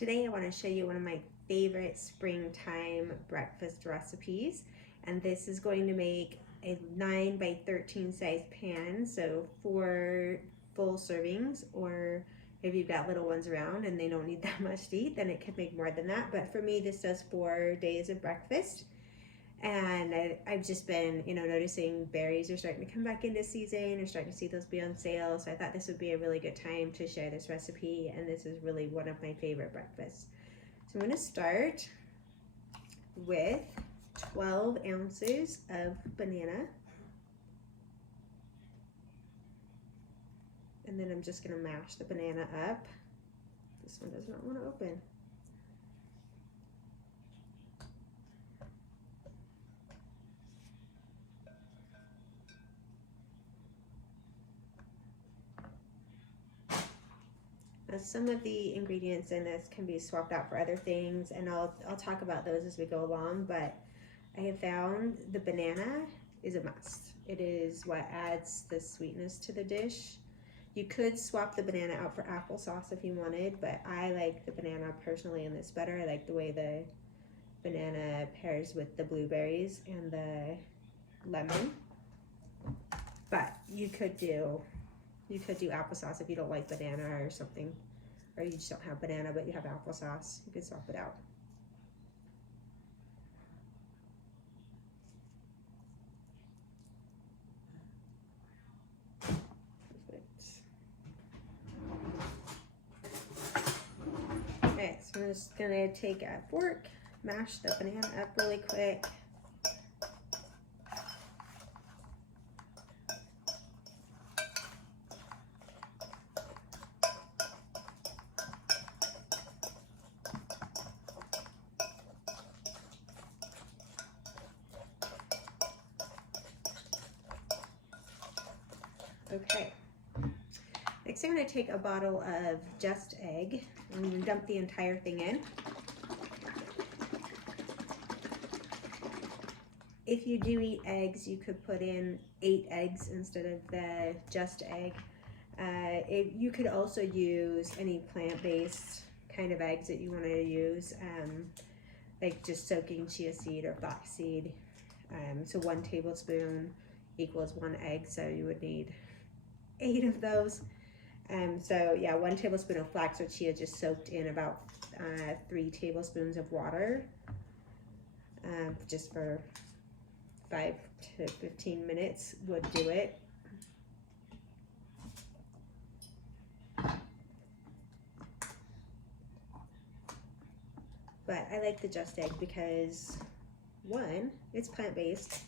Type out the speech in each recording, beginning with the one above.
Today I want to show you one of my favorite springtime breakfast recipes, and this is going to make a 9 by 13 size pan, so 4 full servings, or if you've got little ones around and they don't need that much to eat, then it could make more than that. But for me, this does 4 days of breakfast. And I've just been, noticing berries are starting to come back into season, or starting to see those be on sale. So I thought this would be a really good time to share this recipe, and this is really one of my favorite breakfasts. So I'm going to start with 12 ounces of banana. And then I'm just going to mash the banana up. This one does not want to open. Now, some of the ingredients in this can be swapped out for other things, and I'll talk about those as we go along, but I have found the banana is a must. It is what adds the sweetness to the dish. You could swap the banana out for applesauce if you wanted, but I like the banana personally in this better. I like the way the banana pairs with the blueberries and the lemon. But you could do applesauce if you don't like banana or something, or you just don't have banana but you have applesauce. You could swap it out. Okay, so I'm just gonna take a fork, mash the banana up really quick. Okay, next I'm going to take a bottle of Just Egg. I'm going to dump the entire thing in. If you do eat eggs, you could put in 8 eggs instead of the Just Egg. You could also use any plant-based kind of eggs that you want to use, like just soaking chia seed or flaxseed. So 1 tablespoon equals 1 egg, so you would need 8 of those. So yeah, 1 tablespoon of flax or chia just soaked in about 3 tablespoons of water, just for 5 to 15 minutes would do it. But I like the Just Egg because, 1, it's plant-based,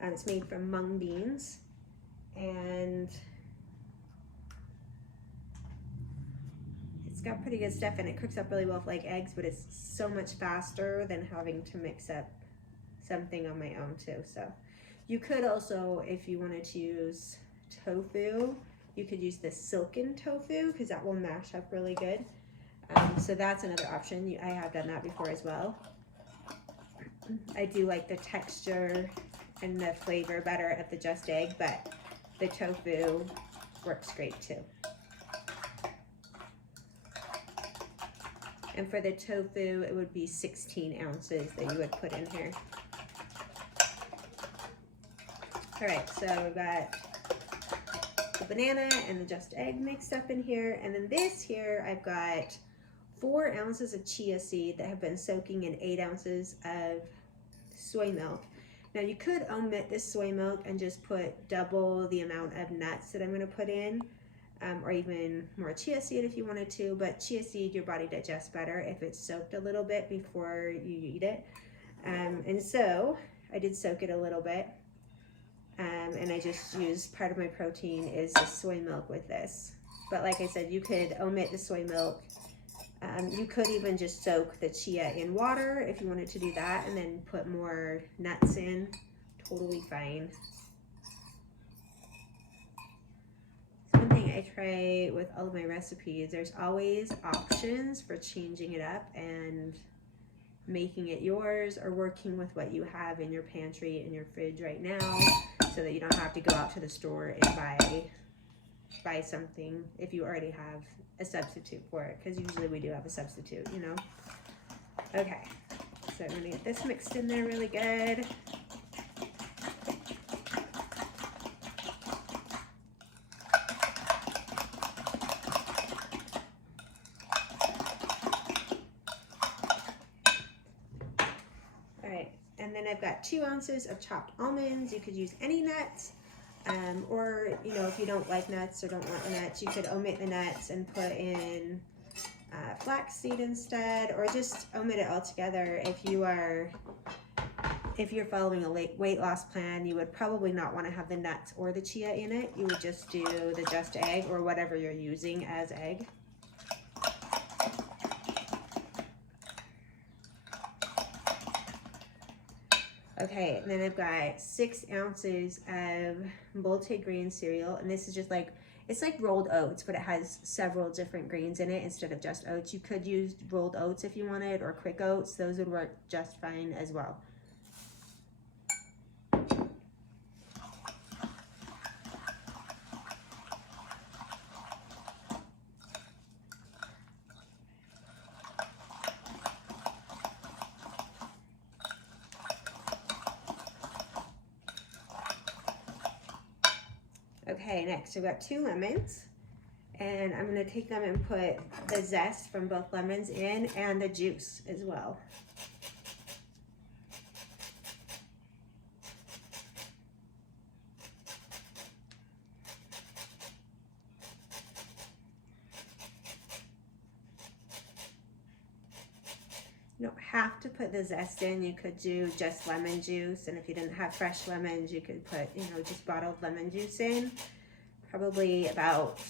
it's made from mung beans, and it's got pretty good stuff, and it cooks up really well like eggs, but it's so much faster than having to mix up something on my own too. So you could also, if you wanted to use tofu, you could use the silken tofu because that will mash up really good. So that's another option. I have done that before as well. I do like the texture and the flavor better of the Just Egg, but the tofu works great too. And for the tofu, it would be 16 ounces that you would put in here. All right, so we've got the banana and the Just Egg mixed up in here. And then this here, I've got 4 ounces of chia seed that have been soaking in 8 ounces of soy milk. Now you could omit this soy milk and just put double the amount of nuts that I'm gonna put in, or even more chia seed if you wanted to, but chia seed, your body digests better if it's soaked a little bit before you eat it. And so I did soak it a little bit, and I just used part of my protein is the soy milk with this. But like I said, you could omit the soy milk. You could even just soak the chia in water if you wanted to do that, and then put more nuts in. Totally fine. One thing I try with all of my recipes, there's always options for changing it up and making it yours, or working with what you have in your pantry and your fridge right now, so that you don't have to go out to the store and buy buy something if you already have a substitute for it, because usually we do have a substitute, you know. Okay, so I'm gonna get this mixed in there really good. And then I've got 2 ounces of chopped almonds. You could use any nuts, or, you know, if you don't like nuts or don't want the nuts, you could omit the nuts and put in flaxseed instead, or just omit it altogether. If you're following a weight loss plan, you would probably not want to have the nuts or the chia in it. You would just do the Just Egg or whatever you're using as egg. Okay, and then I've got 6 ounces of multi-grain cereal, and this is just like, it's like rolled oats, but it has several different grains in it instead of just oats. You could use rolled oats if you wanted, or quick oats. Those would work just fine as well. Okay, next I've got 2 lemons, and I'm gonna take them and put the zest from both lemons in and the juice as well. You don't have to put the zest in. You could do just lemon juice, and if you didn't have fresh lemons, you could put, you know, just bottled lemon juice in. Probably about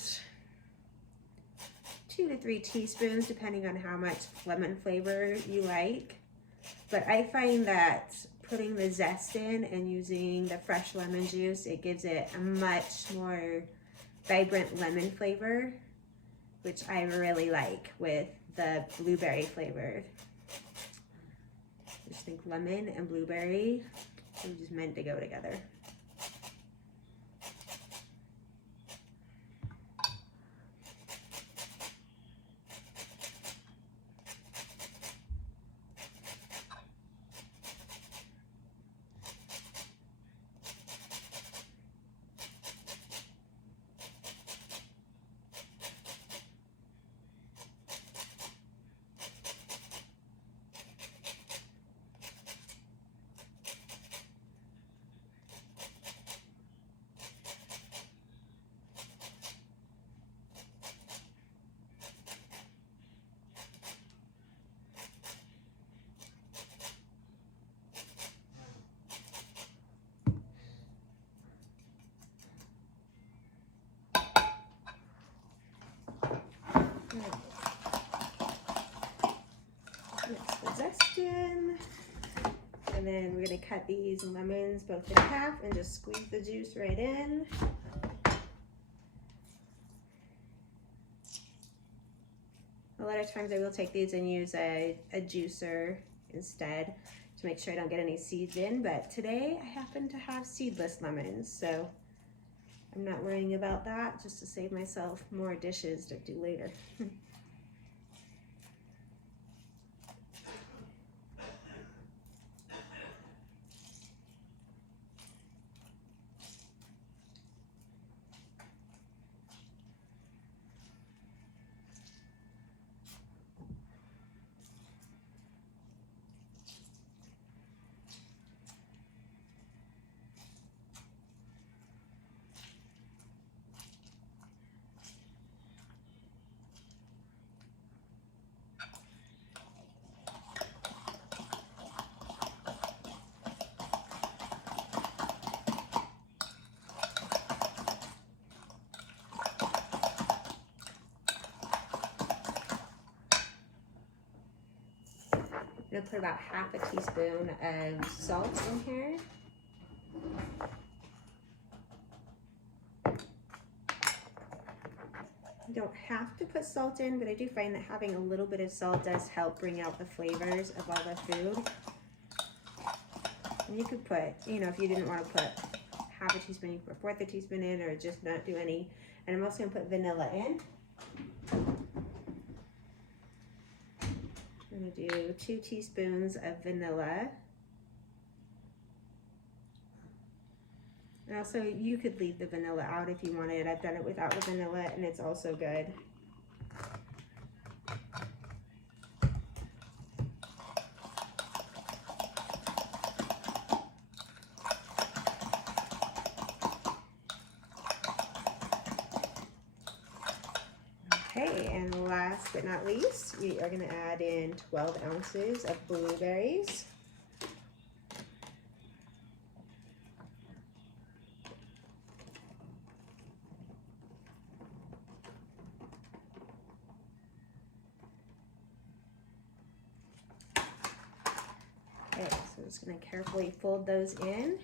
2 to 3 teaspoons, depending on how much lemon flavor you like. But I find that putting the zest in and using the fresh lemon juice, it gives it a much more vibrant lemon flavor, which I really like with the blueberry flavored. I just think lemon and blueberry are just meant to go together. Mix the zest in, and then we're going to cut these lemons both in half and just squeeze the juice right in. A lot of times I will take these and use a juicer instead to make sure I don't get any seeds in, but today I happen to have seedless lemons, so I'm not worrying about that, just to save myself more dishes to do later. I'm gonna put about half a teaspoon of salt in here. You don't have to put salt in, but I do find that having a little bit of salt does help bring out the flavors of all the food. And you could put, you know, if you didn't want to put half a teaspoon, you can put a fourth a teaspoon in, or just not do any. And I'm also gonna put vanilla in. I'm gonna do 2 teaspoons of vanilla. And also, you could leave the vanilla out if you wanted. I've done it without the vanilla, and it's also good. Okay, and last but not least, we are going to add in 12 ounces of blueberries. Okay, so I'm just going to carefully fold those in.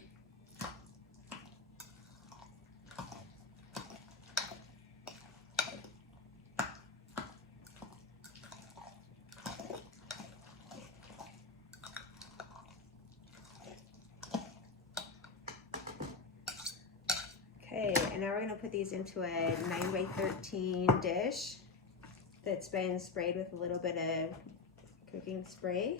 Okay, and now we're going to put these into a 9x13 dish that's been sprayed with a little bit of cooking spray.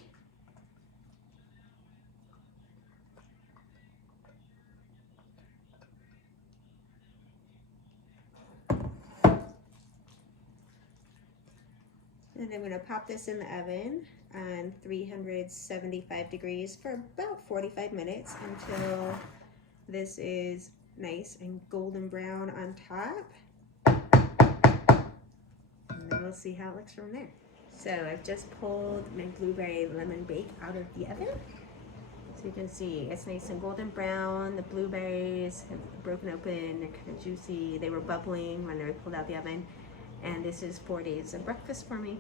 And I'm going to pop this in the oven on 375 degrees for about 45 minutes until this is nice and golden brown on top. And then we'll see how it looks from there. So I've just pulled my blueberry lemon bake out of the oven. So you can see it's nice and golden brown. The blueberries have broken open, they're kind of juicy. They were bubbling when they were pulled out of the oven. And this is 4 days of breakfast for me.